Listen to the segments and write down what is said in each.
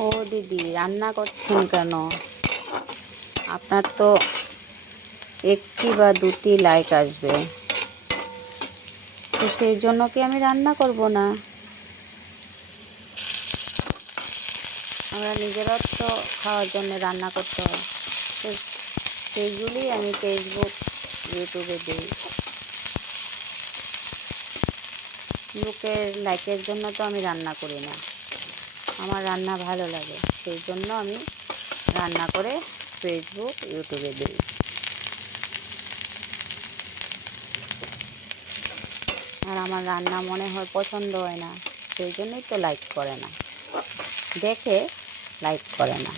ও দিদি, রান্না করছেন কেন? আপনার তো একটি বা দুটি লাইক আসবে। তো সেই জন্য কি আমি রান্না করব না? আমরা নিজেরাও তো খাওয়ার জন্য রান্না করতে হয়। তো সেইগুলি আমি ফেসবুক ইউটিউবে দিই। লোকের লাইকের জন্য তো আমি রান্না করি না। আমার রান্না ভালো লাগে, সেই জন্য আমি রান্না করে ফেসবুক ইউটিউবে দিই। আর আমার রান্না মনে হয় পছন্দ হয় না, সেই জন্যই তো লাইক করে না। দেখে লাইক করে না।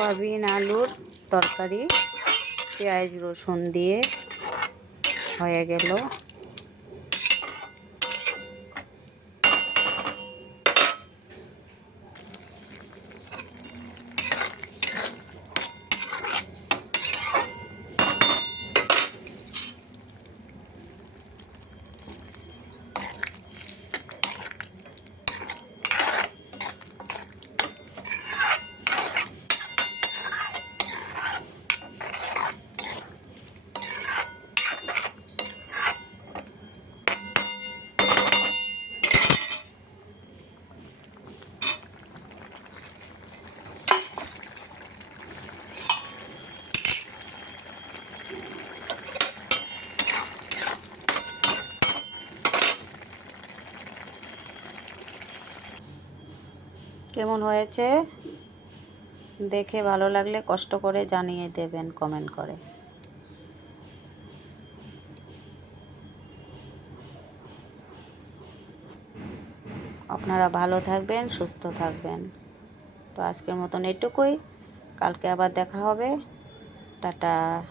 সয়াবিন আলুর তরকারি পেঁয়াজ রসুন দিয়ে হয়ে গেল। কেমন হয়েছে? দেখে ভালো লাগলে কষ্ট করে জানিয়ে দেবেন কমেন্ট করে। আপনারা ভালো থাকবেন, সুস্থ থাকবেন। তো আজকের মতন এটুকুই। কালকে আবার দেখা হবে। টাটা।